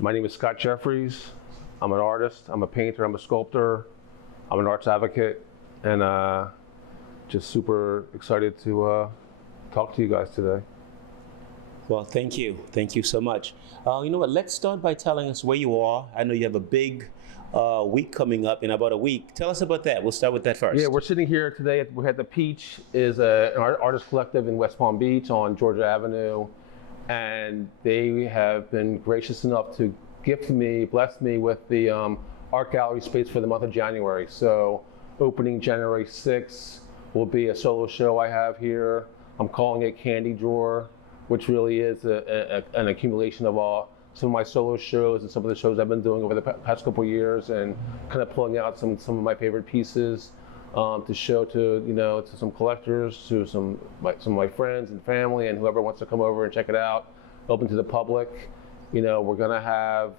My name is Scott Jeffries. I'm an artist, I'm a painter, I'm a sculptor, I'm an arts advocate, and just super excited to talk to you guys today. Well, thank you. Thank you so much. You know what, let's start by telling us where you are. I know you have a big week coming up in about a week. Tell us about that. We'll start with that first. Yeah, we're sitting here today. We're at the Peach, is an artist collective in West Palm Beach on Georgia Avenue. And they have been gracious enough to bless me with the art gallery space for the month of January. So opening January 6th will be a solo show I have here. I'm calling it Candy Drawer, which really is an accumulation of some of my solo shows and some of the shows I've been doing over the past couple of years, and kind of pulling out some of my favorite pieces to show to some collectors, to some of my friends and family, and whoever wants to come over and check it out. Open to the public. We're gonna have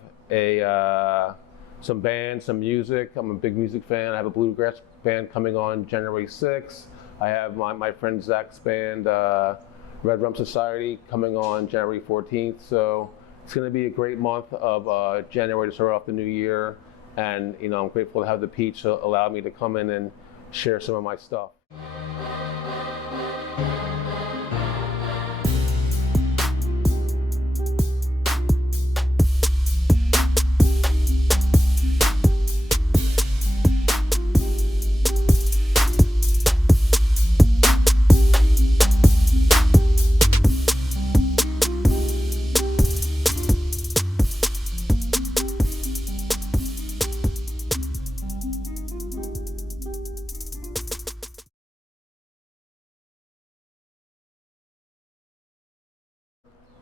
some bands, some music. I'm a big music fan. I have a bluegrass band coming on January 6th. I have my friend Zach's band, Red Rum Society, coming on January 14th. So it's gonna be a great month of January to start off the new year. And I'm grateful to have the Peach allow me to come in and share some of my stuff.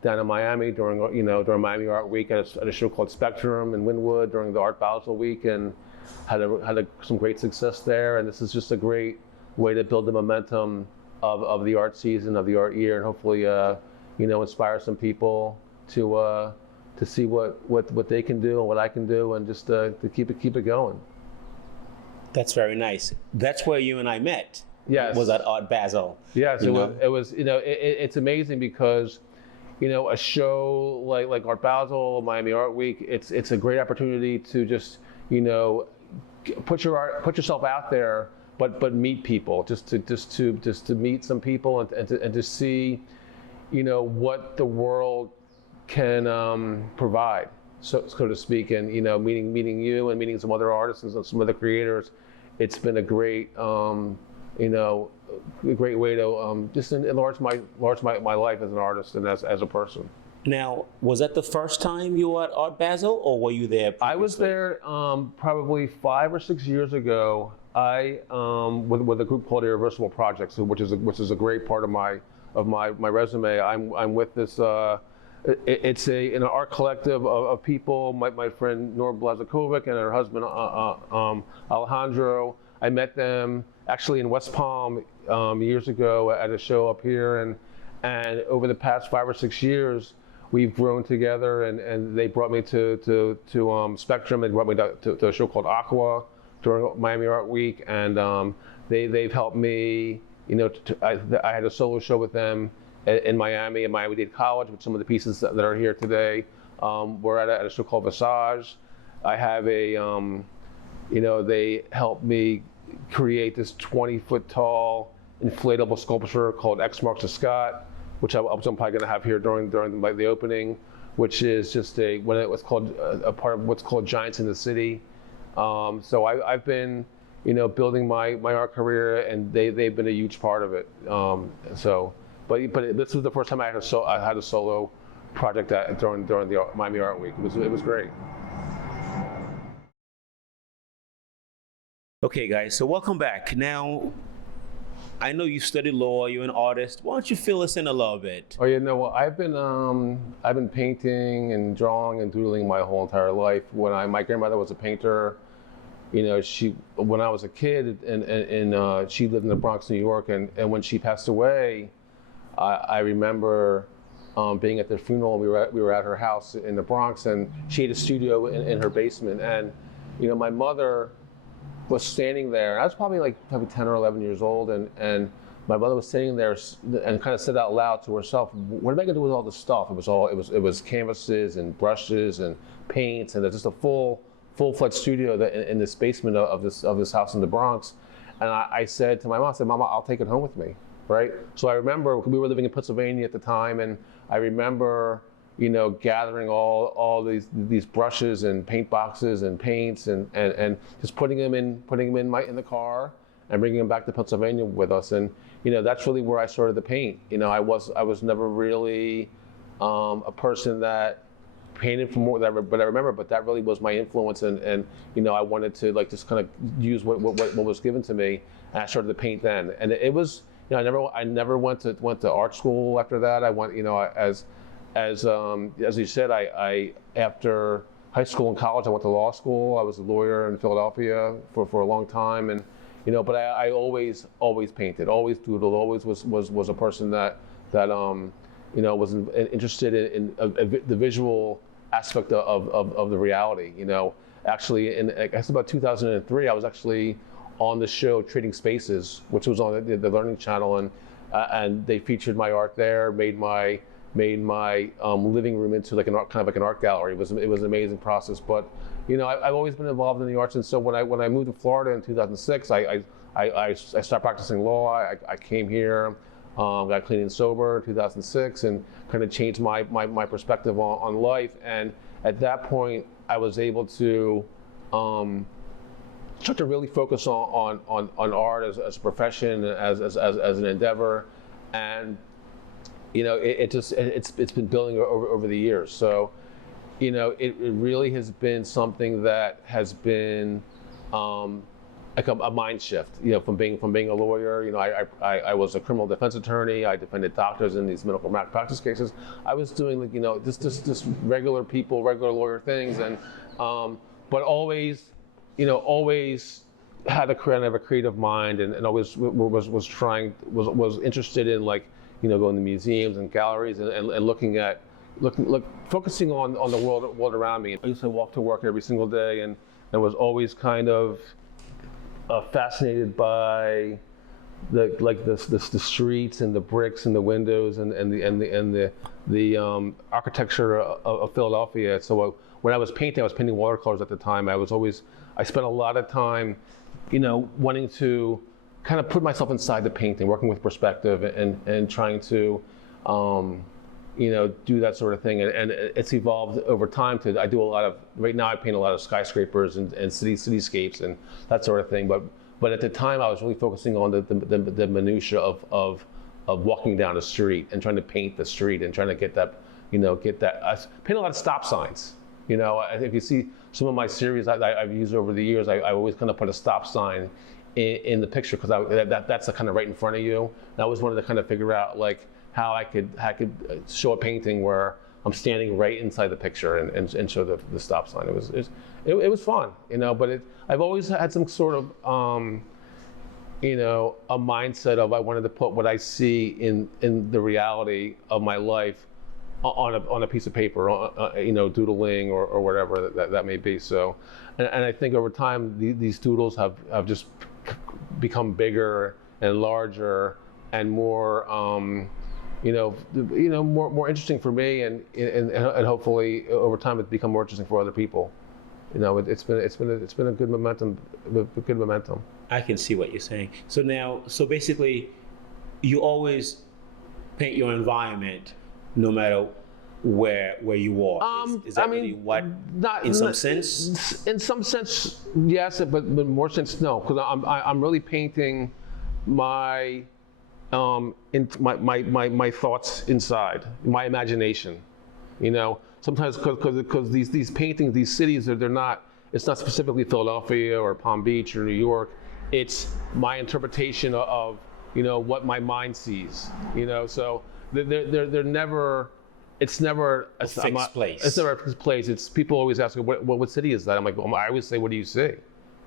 Down in Miami during Miami Art Week at a show called Spectrum in Wynwood during the Art Basel Week, and had some great success there. And this is just a great way to build the momentum of the art season, of the art year, and hopefully inspire some people to see what they can do and what I can do, and just to keep it going. That's very nice. That's where you and I met. Yes. Was at Art Basel. Yes, it was. It's amazing because a show like Art Basel, Miami Art Week, it's a great opportunity to just put yourself out there, but meet people, just to meet some people and to see what the world can provide, so to speak, and meeting you and meeting some other artists and some other creators. It's been a great a great way to just enlarge my life as an artist and as a person. Now, was that the first time you were at Art Basel, or were you there previously? I was there probably 5 or 6 years ago. I with a group called Irreversible Projects, which is a great part of my resume. I'm with this. It's an art collective of people. My friend Nora Blazakovic and her husband Alejandro. I met them actually in West Palm years ago at a show up here, and over the past 5 or 6 years, we've grown together, and they brought me to Spectrum. They brought me to a show called Aqua during Miami Art Week, and they've helped me. I had a solo show with them in Miami at Miami-Dade College with some of the pieces that are here today. We're at a show called Visage. I have they helped me create this 20-foot tall inflatable sculpture called X Marks the Spot, which I'm probably going to have here during the opening, which is just a part of what's called Giants in the City. So I've been building my art career, and they've been a huge part of it. But this was the first time I had a solo project during the Miami Art Week. It was great. Okay, guys, so welcome back. Now, I know you studied law, you're an artist. Why don't you fill us in a little bit? Oh, well, I've been painting and drawing and doodling my whole entire life. My grandmother was a painter. When I was a kid, and she lived in the Bronx, New York, and when she passed away, I remember being at the funeral. We were at her house in the Bronx, and she had a studio in her basement, and my mother was standing there. I was probably 10 or 11 years old, and my mother was sitting there and kind of said out loud to herself, "What am I going to do with all this stuff?" It was canvases and brushes and paints, and just a full-fledged studio in this basement of this house in the Bronx. And I said to my mom, I said, "Mama, I'll take it home with me." Right? So I remember we were living in Pennsylvania at the time, and I remember, gathering all these brushes and paint boxes and paints and just putting them in the car and bringing them back to Pennsylvania with us. And that's really where I started to paint. I was never really a person that painted for more, but I remember, but that really was my influence, and I wanted to just kind of use what was given to me, and I started to paint then. And it was, I never went to art school after that. I went, as you said, I after high school and college, I went to law school. I was a lawyer in Philadelphia for a long time, and but I always painted, always doodled, always was a person that was interested in the visual aspect of the reality. Actually, I guess about 2003, I was actually on the show Trading Spaces, which was on the Learning Channel, and they featured my art there, made my living room into kind of like an art gallery. It was an amazing process. But I've always been involved in the arts, and so when I moved to Florida in 2006, I started practicing law. I came here, got clean and sober in 2006, and kind of changed my perspective on life. And at that point, I was able to start to really focus on art as a profession, as an endeavor, and it's been building over the years. So it really has been something that has been like a mind shift. From being a lawyer. I was a criminal defense attorney. I defended doctors in these medical malpractice cases. I was doing just regular people, regular lawyer things, and but always had a creative mind, and always was interested in going to museums and galleries and looking focusing on the world around me. I used to walk to work every single day, and was always kind of fascinated by the streets and the bricks and the windows and the architecture of Philadelphia. So when I was painting watercolors at the time. I spent a lot of time, wanting to kind of put myself inside the painting, working with perspective and trying to, do that sort of thing. And it's evolved over time I do a lot of, right now I paint a lot of skyscrapers and cityscapes and that sort of thing. But at the time I was really focusing on the minutia of walking down the street and trying to paint the street and trying to get that, I paint a lot of stop signs. If you see some of my series I've used over the years, I always kind of put a stop sign in the picture, because that's kind of right in front of you. And I always wanted to kind of figure out how I could show a painting where I'm standing right inside the picture and show the stop sign. It was fun, but I've always had some sort of a mindset of I wanted to put what I see in the reality of my life on a piece of paper, doodling or whatever that may be. So, and I think over time these doodles have just become bigger and larger and more, more interesting for me, and hopefully over time it's become more interesting for other people. It's been a good momentum. I can see what you're saying. So basically, you always paint your environment, no matter where you are. Is that really what? In some sense. In some sense, yes, but more sense, no, because I'm really painting my my thoughts inside, my imagination. Sometimes because these paintings, these cities, they're not. It's not specifically Philadelphia or Palm Beach or New York. It's my interpretation of what my mind sees. So they're never. It's never a fixed place. It's never a fixed place. It's people always ask, what city is that? I'm like, I always say, what do you see?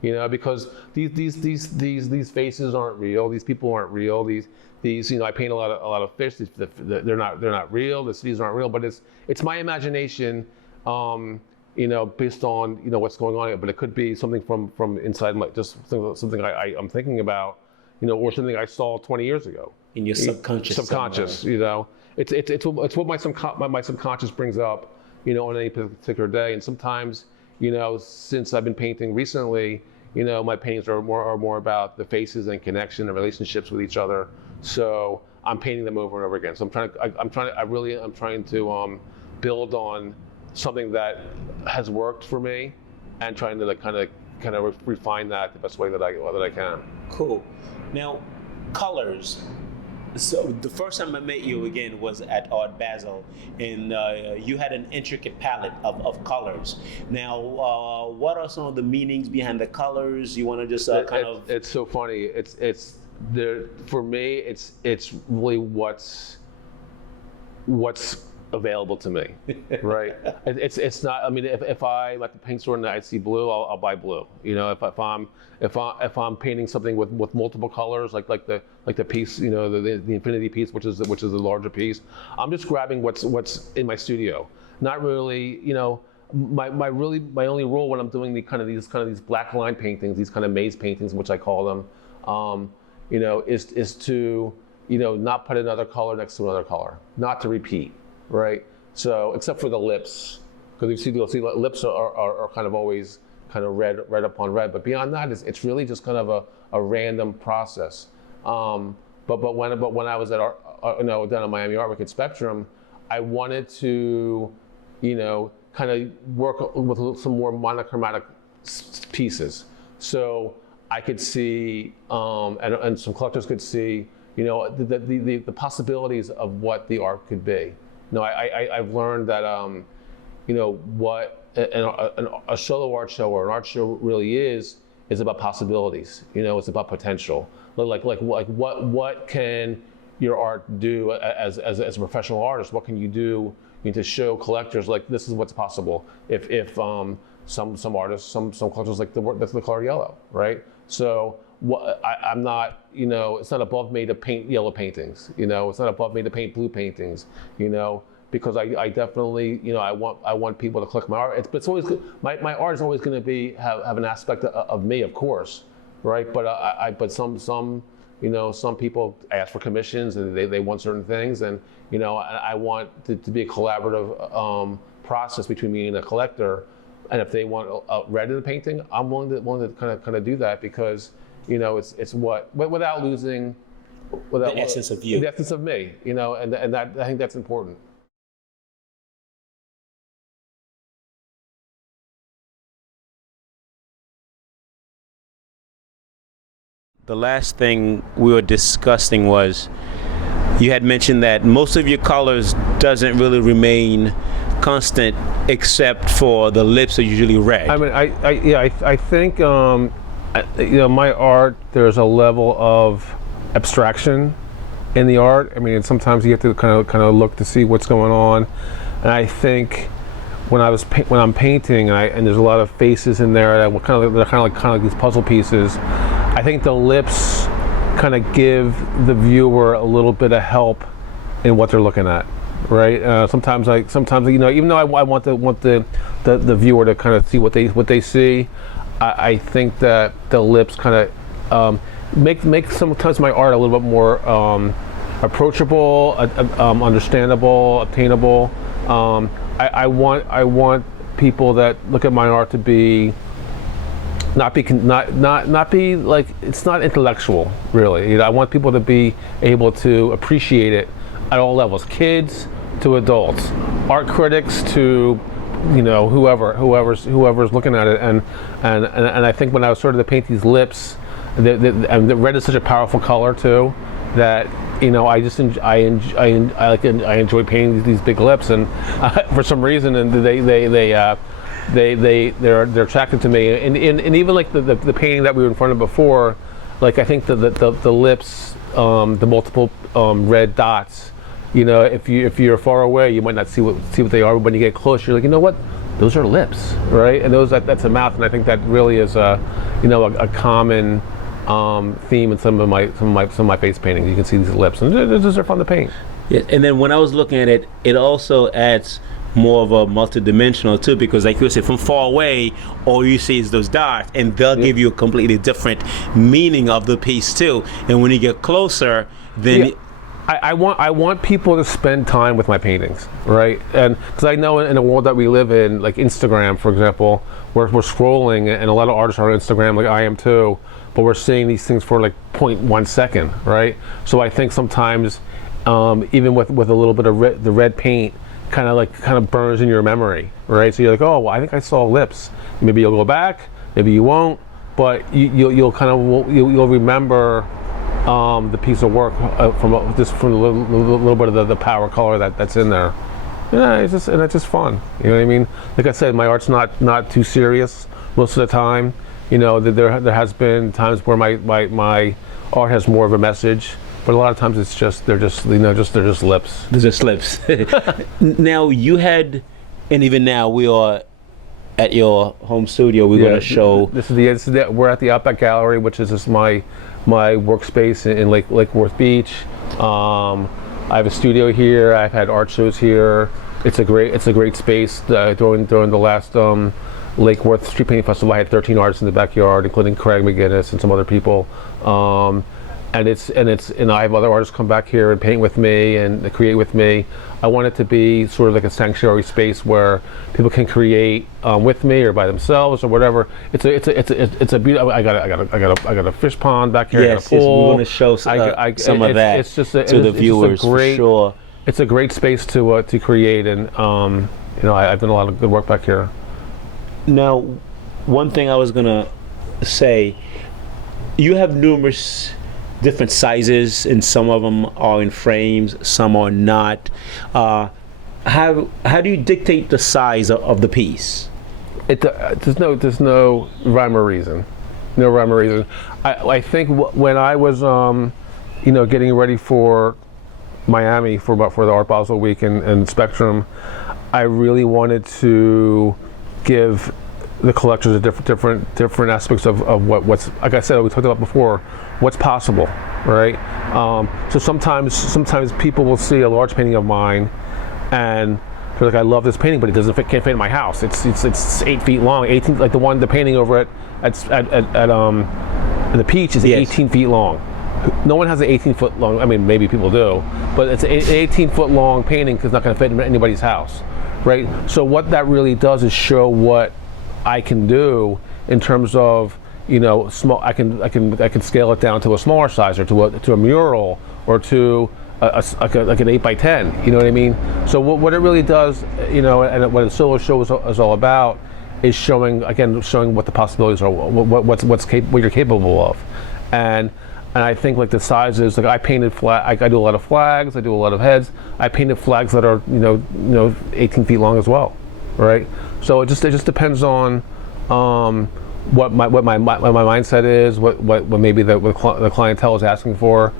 Because these faces aren't real. These people aren't real. These I paint a lot of fish. They're not real. The cities aren't real. But it's my imagination, based on what's going on. But it could be something from inside just something I'm thinking about, or something I saw 20 years ago. In your subconscious. Subconscious, it's what my subconscious brings up, on any particular day. And sometimes, since I've been painting recently, my paintings are more about the faces and connection and relationships with each other. So I'm painting them over and over again. So I'm trying to build on something that has worked for me, and trying to kind of refine that the best way that I can. Cool. Now, colors. So the first time I met you again was at Art Basel, and you had an intricate palette of colors. Now, what are some of the meanings behind the colors? You want to just It's so funny. It's there for me. It's really what's available to me, right? It's not. I mean, if I'm at the paint store and I see blue, I'll buy blue. If I'm painting something with multiple colors, like the piece, the infinity piece, which is the larger piece, I'm just grabbing what's in my studio. Not really, my only rule when I'm doing these black line paintings, these kind of maze paintings, which I call them, is to not put another color next to another color, not to repeat. Right. So except for the lips, because you'll see lips are kind of always kind of red upon red. But beyond that, it's really just kind of a random process. But when I was at down at Miami Art Week at Spectrum, I wanted to kind of work with some more monochromatic pieces, so I could see and some collectors could see the possibilities of what the art could be. I've learned that what a solo art show or an art show really is about possibilities. It's about potential. Like what can your art do as a professional artist? What can you do to show collectors like this is what's possible? If some artists, some collectors like the color yellow, right? So I'm not, it's not above me to paint yellow paintings. It's not above me to paint blue paintings. Because I definitely, I want people to click my art. But it's always my art is always going to have an aspect of me, of course, right? But but some people ask for commissions and they want certain things, and I want to be a collaborative process between me and the collector. And if they want red in the painting, I'm willing to kind of do that, because it's without losing the essence of you, the essence of me, and that I think that's important. The last thing we were discussing was you had mentioned that most of your colors doesn't really remain constant except for the lips are usually red. I mean, I think my art, there's a level of abstraction in the art. I mean, and sometimes you have to kind of look to see what's going on. And I think when I'm painting and there's a lot of faces in there that they're kind of like these puzzle pieces. I think the lips kind of give the viewer a little bit of help in what they're looking at, right? Sometimes even though I want the viewer to kind of see what they see, I think that the lips kind of make sometimes my art a little bit more approachable, understandable, obtainable. I want people that look at my art to be not be like, it's not intellectual really. I want people to be able to appreciate it at all levels, kids to adults, art critics to whoever's looking at it, and I think when I was starting to paint these lips, and the red is such a powerful color too, that I enjoy painting these big lips, and for some reason, and they're attracted to me, and even like the painting that we were in front of before, like I think the lips, the multiple red dots, if you're far away, you might not see what they are, but when you get close, you're like, you know what, those are lips, right? And that's a mouth, and I think that really is a common theme in some of my face paintings. You can see these lips, and they're fun to paint. Yeah, and then when I was looking at it, it also adds more of a multidimensional too, because like you said, from far away, all you see is those dots, and they'll give you a completely different meaning of the piece too. And when you get closer, then I want people to spend time with my paintings, right? And because I know in the world that we live in, like Instagram, for example, we're scrolling, and a lot of artists are on Instagram, like I am too, but we're seeing these things for like 0.1 second, right? So I think sometimes, even with a little bit of the red paint, kind of burns in your memory, right? So you're like, oh, well, I think I saw lips. Maybe you'll go back, maybe you won't, but you'll remember the piece of work from a little bit of the power color that's in there. Yeah, it's just fun. You know what I mean? Like I said, my art's not too serious most of the time. You know, there has been times where my art has more of a message, but a lot of times it's just they're just lips. They're just lips. Now you had, and even now we are at your home studio. We're going to show. We're at the Outback Gallery, which is just my workspace in Lake Worth Beach. I have a studio here. I've had art shows here. It's a great space. During the last Lake Worth Street Painting Festival, I had 13 artists in the backyard, including Craig McGinnis and some other people. And I have other artists come back here and paint with me and create with me. I want it to be sort of like a sanctuary space where people can create with me or by themselves or whatever. It's a beautiful. I got a fish pond back here. Yes, I got a pool. We want to show some of that to the viewers for sure. It's a great space to create, and I've done a lot of good work back here. Now, one thing I was gonna say, you have numerous different sizes, and some of them are in frames, some are not. How do you dictate the size of the piece? There's no rhyme or reason. No rhyme or reason. I think when I was getting ready for Miami for the Art Basel week and Spectrum, I really wanted to give the collectors a different aspects of what's, like I said, we talked about before, what's possible, right? So sometimes people will see a large painting of mine and they're like, I love this painting, but it can't fit in my house. It's 8 feet long, 18, like the painting over at the Peach is 18 feet long. No one has an 18-foot long, I mean, maybe people do, but it's an 18-foot long painting because it's not going to fit in anybody's house, right? So what that really does is show what I can do in terms of, small. I can scale it down to a smaller size, or to a mural, or to like an 8x10. You know what I mean? So what it really does, and what a solo show is all about, is showing what the possibilities are, what you're capable of, and I think like the sizes, like I painted I do a lot of flags, I do a lot of heads. I painted flags that are 18 feet long as well, right? So it just depends on what my mindset is, what maybe the clientele is asking for.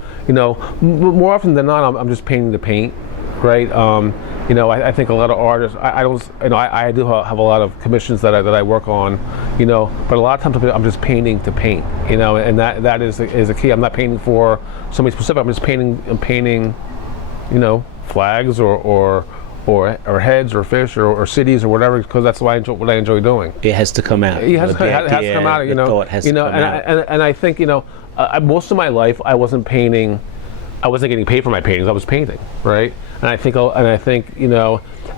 More often than not, I'm just painting to paint, right? I think a lot of artists, I do have a lot of commissions that I work on, but a lot of times I'm just painting to paint, and that is a key. I'm not painting for somebody specific. I'm just painting, flags or heads or fish or cities or whatever, because that's what I enjoy doing. It has to come out. It has to come out. And I think most of my life I wasn't painting. I wasn't getting paid for my paintings. I was painting, right? And I think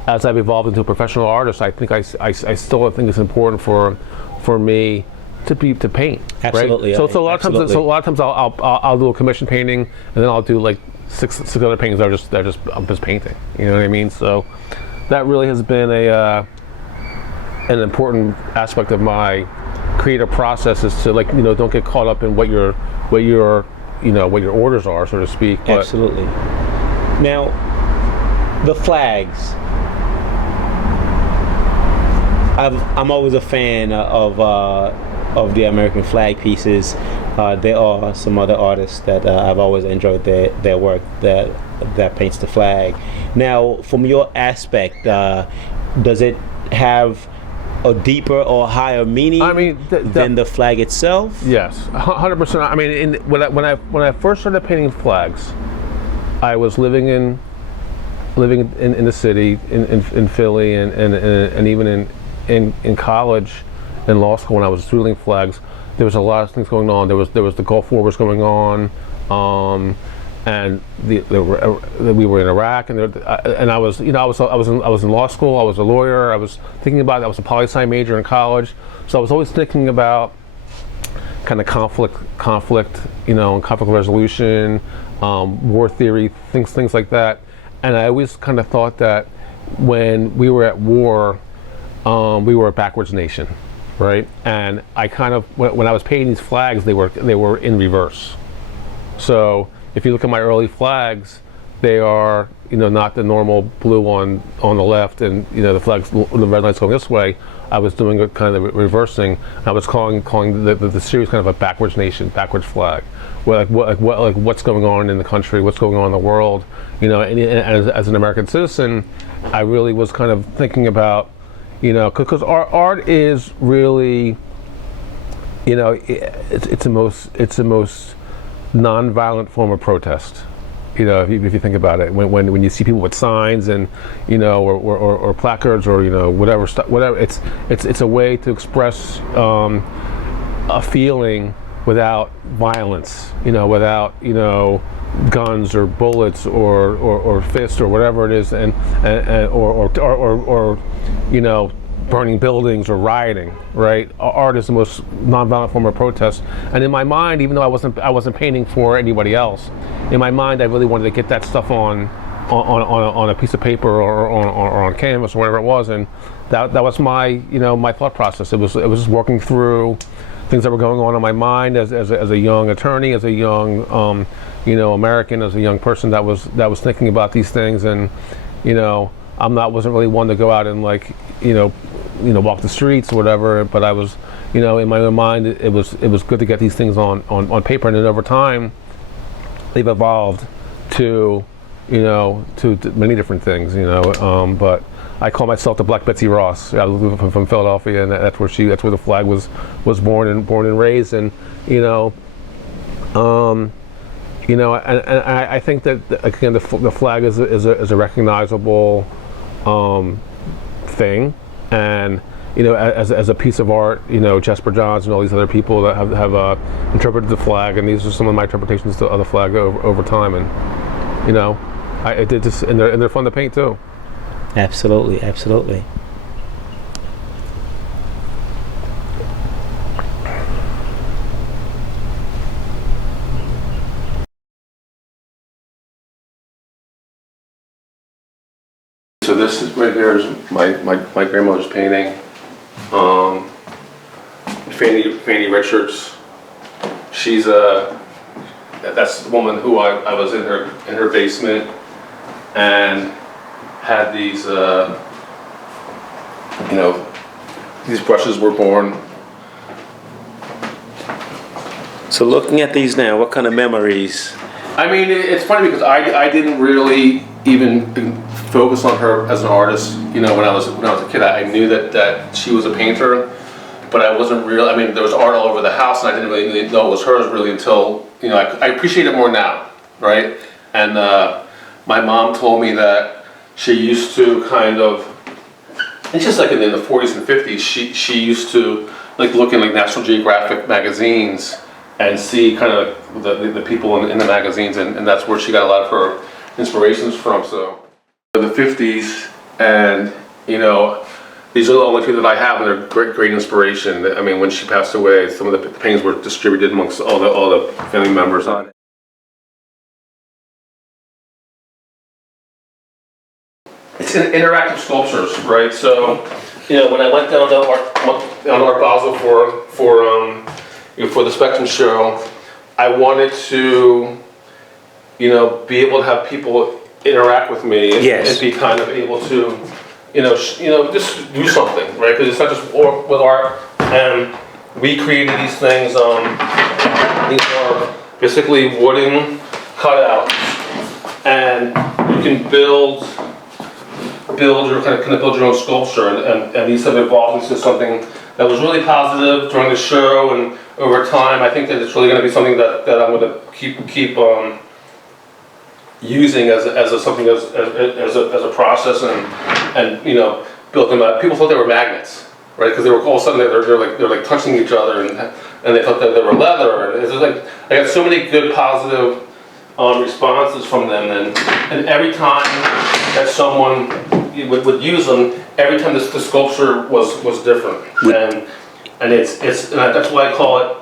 as I've evolved into a professional artist, I think I still think it's important for me to paint. Absolutely. Right? So a lot of times I'll do a commission painting, and then I'll do like six other paintings that I'm just painting. You know what I mean? So that really has been an important aspect of my creative process, is to don't get caught up in what your orders are, so to speak. But absolutely. Now, the flags. I'm always a fan of the American flag pieces. There are some other artists that I've always enjoyed their work that paints the flag. Now, from your aspect, does it have a deeper or higher meaning than the flag itself? Yes, 100%. I mean, when I first started painting flags, I was living in living in the city, in Philly, and even in college, in law school, when I was doodling flags, there was a lot of things going on. There was the Gulf War was going on, and we were in Iraq, and I was in law school. I was a lawyer. I was thinking about I was a poli-sci major in college, so I was always thinking about kind of conflict, and conflict resolution, war theory, things like that. And I always kind of thought that when we were at war, we were a backwards nation, right? And I kind of, when I was painting these flags, they were in reverse. So if you look at my early flags, they are, not the normal blue on the left, and the flags, the red lights going this way. I was doing a kind of reversing. I was calling the series kind of a backwards nation, backwards flag. Where what's going on in the country, what's going on in the world, and as an American citizen, I really was kind of thinking about, because art is really, it's the most non-violent form of protest. If you think about it, when you see people with signs and or placards or whatever, it's a way to express a feeling without violence, without guns or bullets or fists or whatever it is, and burning buildings or rioting, right? Art is the most nonviolent form of protest. And in my mind, even though I wasn't painting for anybody else, in my mind I really wanted to get that stuff on a piece of paper or on canvas or whatever it was, and that was my my thought process. It was just working through things that were going on in my mind as a young attorney, as a young American, as a young person that was thinking about these things. And wasn't really one to go out and walk the streets or whatever, but I was in my own mind it was good to get these things on paper. And then over time they've evolved to many different things, but I call myself the Black Betsy Ross. I was from Philadelphia, and that's where the flag was born and raised. And I think that again the flag is a recognizable thing, and as a piece of art, Jesper Johns and all these other people that have interpreted the flag, and these are some of my interpretations of the flag over time. And I did this, and they're fun to paint too. Absolutely. So this is right here is my grandmother's painting. Fanny Richards. She's that's the woman who I was in her basement and had these these brushes were born. So looking at these now, what kind of memories? I mean, it's funny because I didn't really even focus on her as an artist. When I was a kid, I knew that she was a painter, but I wasn't real. I mean, there was art all over the house, and I didn't really know it was hers really until I appreciate it more now, right? And my mom told me that she used to kind of, it's just like in the 40s and 50s, she used to look in National Geographic magazines and see kind of the people in the magazines, and that's where she got a lot of her inspirations from. So the 50s, and these are the only two that I have, and they're great inspiration. I mean, when she passed away, some of the paintings were distributed amongst all the family members on it. It's interactive sculptures, right? So, when I went down to Art Basel for the Spectrum show, I wanted to, be able to have people interact with me and be kind of able to, just do something, right? Because it's not just with art. And we created these things. These are basically wooden cutouts, and you can build your build your own sculpture, and these have evolved into something that was really positive during the show, and over time I think that it's really going to be something that I'm going to keep using as something as a process and built them up. People thought they were magnets, right? Because they were all of a sudden they're like touching each other and they thought that they were leather. And it's like I got so many good positive responses from them, and every time that someone would use them, every time the sculpture was different, and it's that's why I call it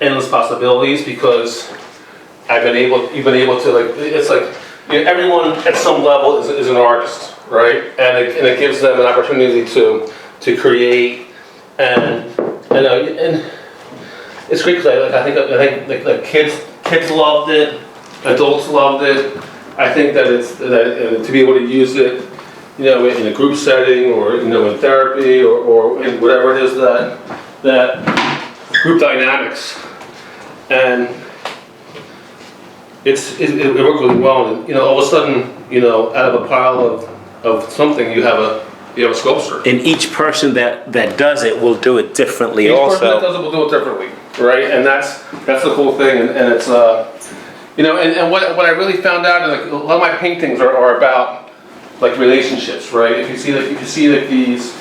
endless possibilities, because you've been able to like, it's like everyone at some level is an artist, right? And it gives them an opportunity to create and it's great because I think like kids loved it, adults loved it. I think that it's to be able to use it, in a group setting or in therapy or in whatever it is that group dynamics, and it worked really well. And all of a sudden, out of a pile of something, you have a sculpture. And each person that does it will do it differently. Each person that does it will do it differently, right? And that's the cool thing. And it's and what I really found out is like a lot of my paintings are about like relationships, right? If you see these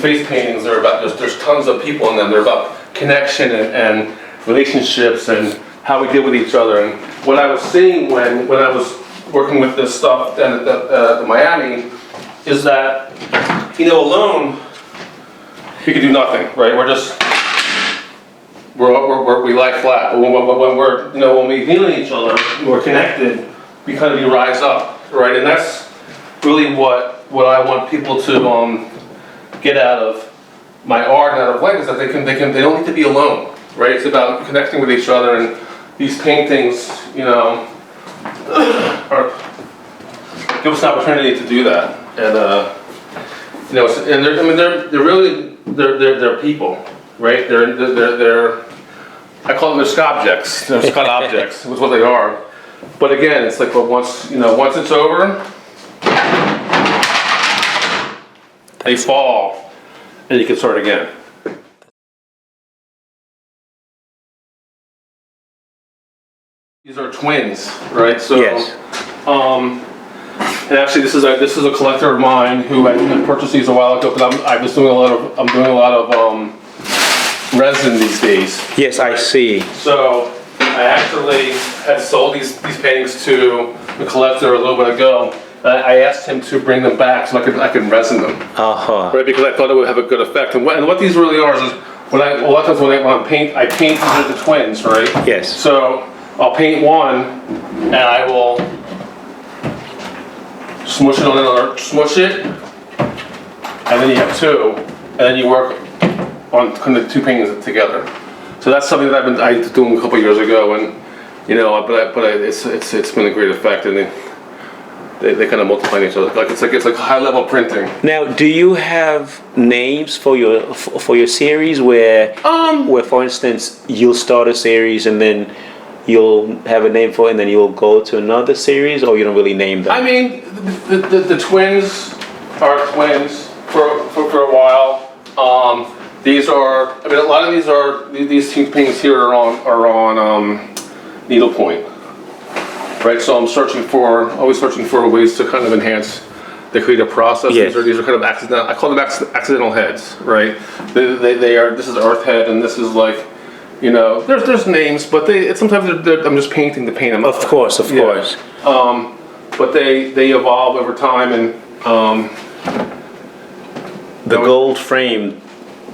face paintings, they're about there's tons of people in them. They're about connection and relationships and how we deal with each other. And what I was seeing when I was working with this stuff down at Miami is that alone we could do nothing, right? We lie flat. But when we deal with each other, we're connected. We kind of rise up, right? And that's really what I want people to get out of my art and out of life, is that they don't need to be alone, right? It's about connecting with each other, and these paintings, give us an opportunity to do that. And they're people, right? They're I call them scobjects. They're scot objects. Is what they are. But again, it's like, well, once it's over, they fall, and you can start again. These are twins, right? So, yes. And actually, this is a collector of mine who I purchased these a while ago, but I'm doing a lot of resin these days. Yes, I see. So I actually had sold these paintings to the collector a little bit ago. I asked him to bring them back so I could resin them, right? Because I thought it would have a good effect. And what these really are is a lot of times when I paint, these are the twins, right? Yes. So I'll paint one, and I will smush it on another, smush it, and then you have two, and then you work on kind of two paintings together. So that's something that I was doing a couple years ago, and it's been a great effect, and they kind of multiply each other. It's like high level printing. Now, do you have names for your series where for instance you'll start a series and then you'll have a name for it and then you'll go to another series, or you don't really name them? I mean, the twins are twins for a while. These are, a lot of these two paintings here are on needlepoint, right? So I'm always searching for ways to kind of enhance the creative process. Yes. These are kind of accidental. I call them accidental heads, right? They are. This is earth head, and this is like, there's names, but sometimes I'm just painting to paint them. Of course. But they evolve over time, and the gold frame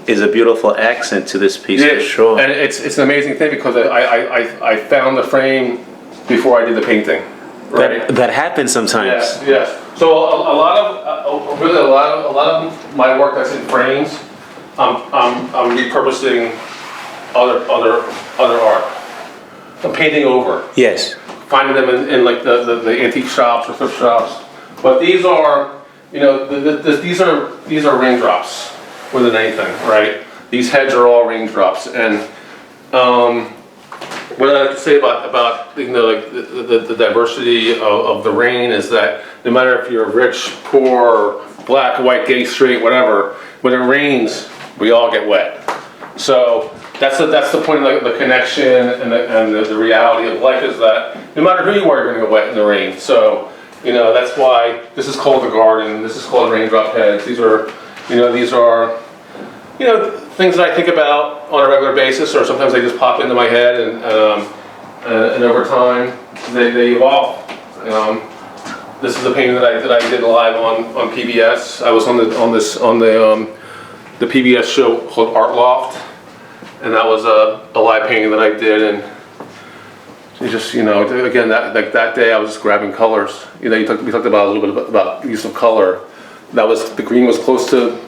is a beautiful accent to this piece, for sure. And it's an amazing thing because I found the frame before I did the painting. Right. That happens sometimes. Yes. So a lot of my work that's in frames, I'm repurposing other art. I'm painting over. Yes. Finding them in like the antique shops or thrift shops. But these are, these are raindrops more than anything, right? These heads are all raindrops, and what I have to say about the diversity of the rain is that no matter if you're rich, poor, black, white, gay, straight, whatever, when it rains, we all get wet. So that's the point of the connection and the reality of life, is that no matter who you are, you're gonna get wet in the rain. So, that's why this is called the garden, this is called raindrop heads. These are things that I think about on a regular basis, or sometimes they just pop into my head, and over time, they evolve. This is a painting that I did live on PBS. I was on the PBS show called Art Loft, and that was a live painting that I did, and it just, again, that day I was just grabbing colors. We talked about a little bit about use of color. The green was close to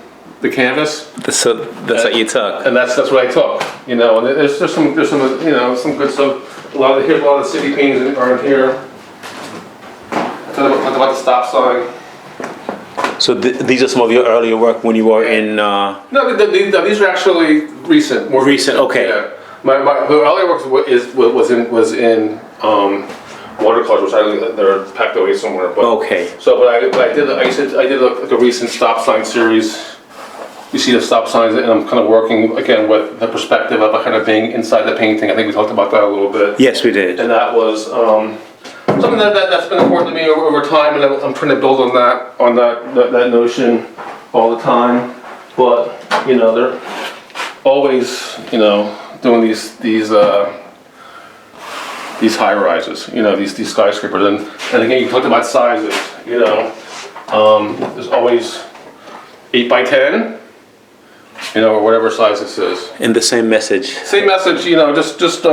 the canvas. So that's what you took. And that's what I took. And there's some good stuff. A lot of the city paintings are in here. Talk about the stop sign. So these are some of your earlier work when you were in. No, these are actually recent. More recent, okay. Yeah. My earlier work was in watercolors, which they're packed away somewhere. But, okay. So, I did a recent stop sign series. You see the stop signs, and I'm kind of working again with the perspective of kind of being inside the painting. I think we talked about that a little bit. Yes, we did. And that was something that's been important to me over time, and I'm trying to build on that notion all the time. But they're always doing these high rises, these skyscrapers, and again you talked about sizes. There's always 8 by 10. Or whatever size this is. And the same message. Same message, just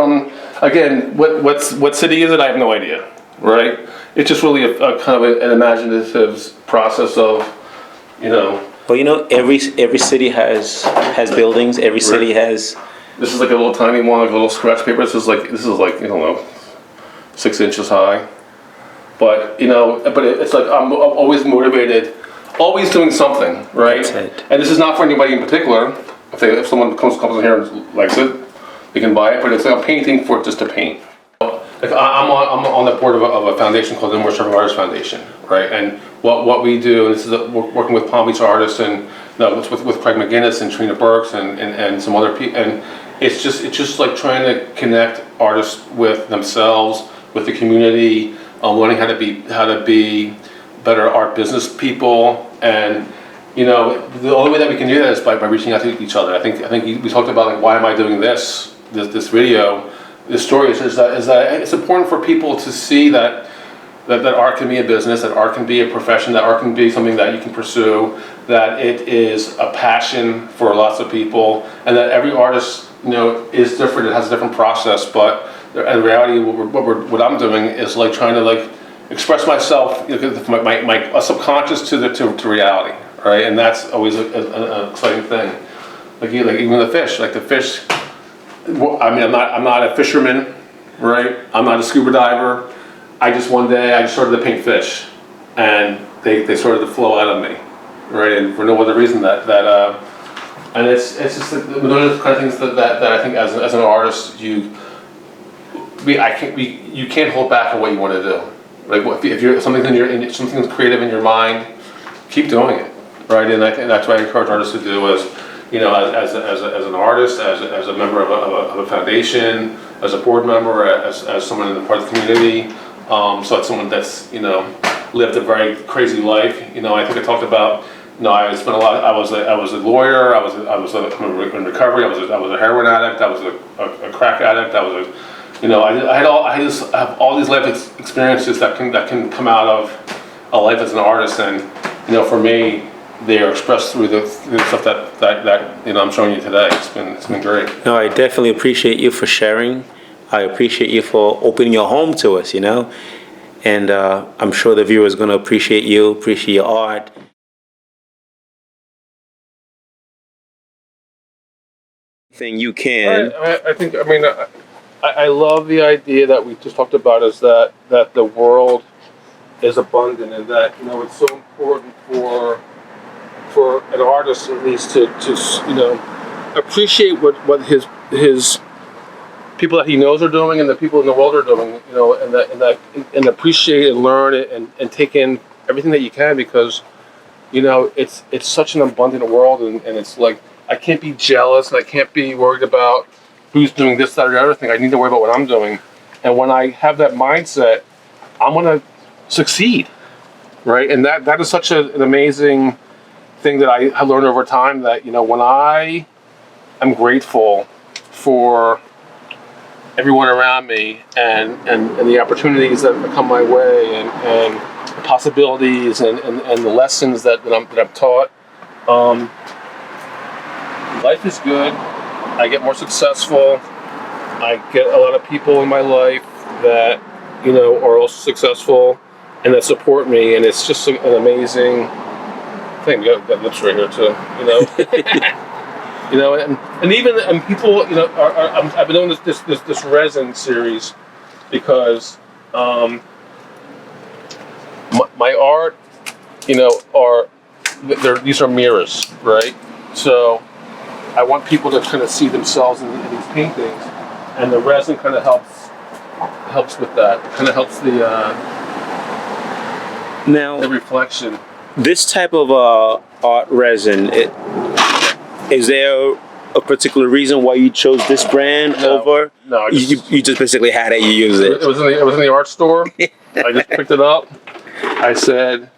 again, what city is it? I have no idea, right? It's just really a kind of an imaginative process of, Well, every city has buildings. Every city has. This is like a little tiny one, like a little scratch paper. This is like I don't know, 6 inches high. But it's like I'm always motivated. Always doing something, right? That's it. And this is not for anybody in particular. If someone comes in here and likes it, they can buy it. But it's like I'm painting for just to paint. Like I'm on the board of a foundation called the University of Pittsburgh Foundation, right? And what we do, and this is working with Palm Beach artists and with Craig McGinnis and Trina Burks and some other people. And it's just like trying to connect artists with themselves, with the community, learning how to be better art business people, and the only way that we can do that is by reaching out to each other. I think we talked about like, why am I doing this video, this story is that it's important for people to see that art can be a business, that art can be a profession, that art can be something that you can pursue, that it is a passion for lots of people, and that every artist is different. It has a different process, but in reality, what I'm doing is like trying to express myself, my subconscious to reality, right? And that's always an exciting thing. Like even the fish. I mean, I'm not a fisherman, right? I'm not a scuba diver. One day I just started to paint fish, and they started to flow out of me, right? And for no other reason and it's just one of those kind of things that I think as an artist you can't hold back on what you want to do. Like if you're something's creative in your mind, keep doing it, right? And that's what I encourage artists to do. As an artist, as a member of a foundation, as a board member, as someone in the part of the community. So it's someone that's lived a very crazy life. I think I talked about. I spent a lot. I was a lawyer. I was in recovery. I was a heroin addict. I was a crack addict. I have all these life experiences that can come out of a life as an artist, and for me, they are expressed through the stuff that I'm showing you today. It's been great. No, I definitely appreciate you for sharing. I appreciate you for opening your home to us. And I'm sure the viewer is going to appreciate your art. Thing you can. I love the idea that we just talked about, is that the world is abundant, and that it's so important for an artist at least to appreciate what his people that he knows are doing and the people in the world are doing, and appreciate and learn it and take in everything that you can, because it's such an abundant world, and it's like I can't be jealous and I can't be worried about who's doing this, that, or the other thing. I need to worry about what I'm doing, And when I have that mindset, I'm gonna succeed, right? And that is such an amazing thing that I learned over time, that, you know, when I am grateful for everyone around me and the opportunities that come my way, and the possibilities and the lessons that I'm taught, life is good. I get more successful. I get a lot of people in my life that, you know, are also successful and that support me, and it's just an amazing thing. You got lips right here too, you know. You know, and even people, you know, I've been doing this resin series because my art, you know, these are mirrors, right? So I want people to kind of see themselves in these paintings, and the resin kind of helps with that. It kind of helps the reflection. This type of art resin, is there a particular reason why you chose this brand over? No, you just basically had it, you used it. It was in the art store. I just picked it up. I said,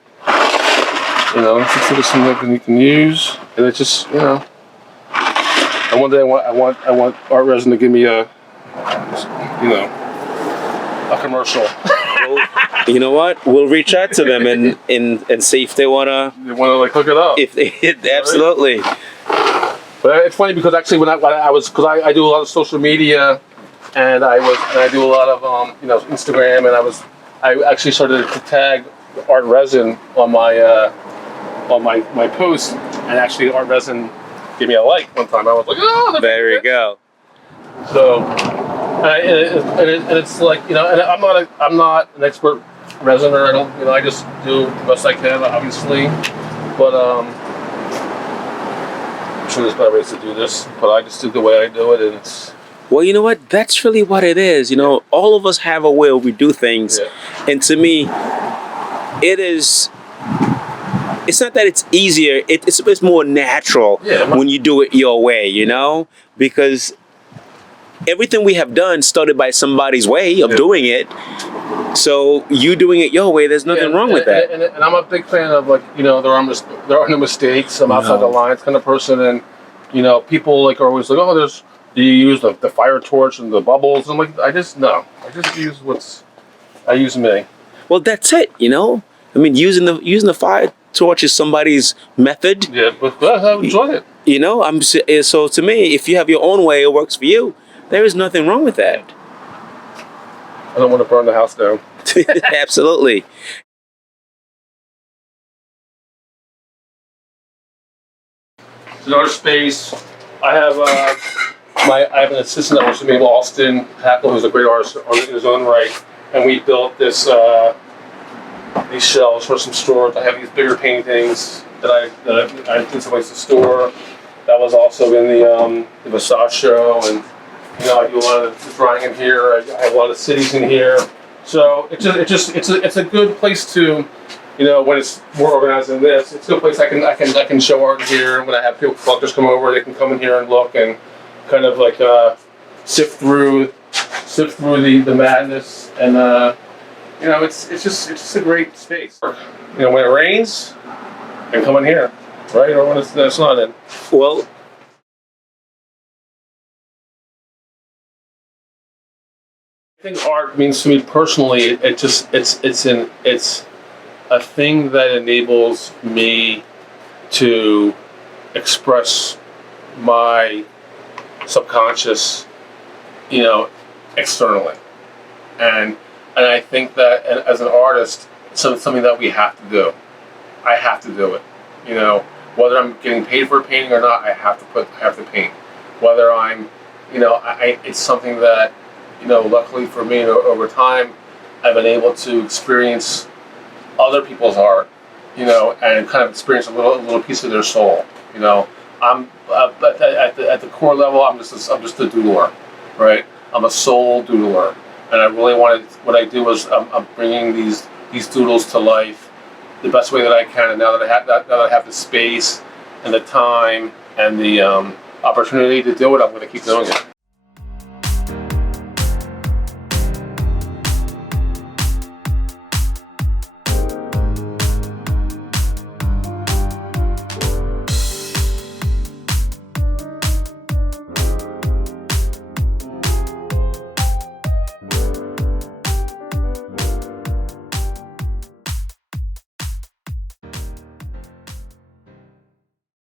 you know, this is something you can use, and it's just, you know. And one day I want art resin to give me a commercial. Well, you know what? We'll reach out to them and see if they wanna. They wanna like hook it up. If they absolutely. But it's funny because actually when I do a lot of social media, and I do a lot of you know, Instagram, and I actually started to tag art resin on my post, and actually art resin gave me a like one time. I was like, oh, there you go. So, and it's like, you know, and I'm not an expert resiner. I don't, you know, I just do the best I can, obviously, but I'm sure there's better ways to do this, but I just do the way I do it, and it's. Well, you know what? That's really what it is. You know, all of us have a way we do things, and to me, it is. It's not that it's easier. It's more natural when you do it your way. You know, because everything we have done started by somebody's way of doing it. So you doing it your way, there's nothing wrong with that. And I'm a big fan of, like, you know, there are no mistakes. I'm outside the lines kind of person, and, you know, people like are always like, oh, do you use the fire torch and the bubbles? I'm like, I just use me. Well, that's it. You know, I mean, using the fire torch is somebody's method. Yeah, but I enjoy it. You know, so to me, if you have your own way, it works for you. There is nothing wrong with that. I don't want to burn the house down. Absolutely. It's another space. I have an assistant that works with me, Austin Hackle, who's a great artist in his own right, and we built this these shelves for some storage. I have these bigger paintings that I did some place to store. That was also in the Versace show, and, you know, I do a lot of drawing in here. I have a lot of cities in here, so it's a good place to, you know, when it's more organized than this. It's a good place I can show art in here. When I have people, collectors come over, they can come in here and look and kind of like sift through the madness, and you know, it's just a great space. You know, when it rains, I can come in here, right, or when it's not in. Well. I think art means to me personally, it's a thing that enables me to express my subconscious, you know, externally, and I think that as an artist, it's something that we have to do. I have to do it, you know, whether I'm getting paid for a painting or not. I have to paint. Whether I'm, you know, it's something that, you know, luckily for me, over time, I've been able to experience other people's art, you know, and kind of experience a little piece of their soul. You know, I'm at the core level, I'm just a doodler, right? I'm a soul doodler, and I really wanted. What I do is I'm bringing these doodles to life the best way that I can. And now that I have the space and the time and the opportunity to do it, I'm going to keep doing it.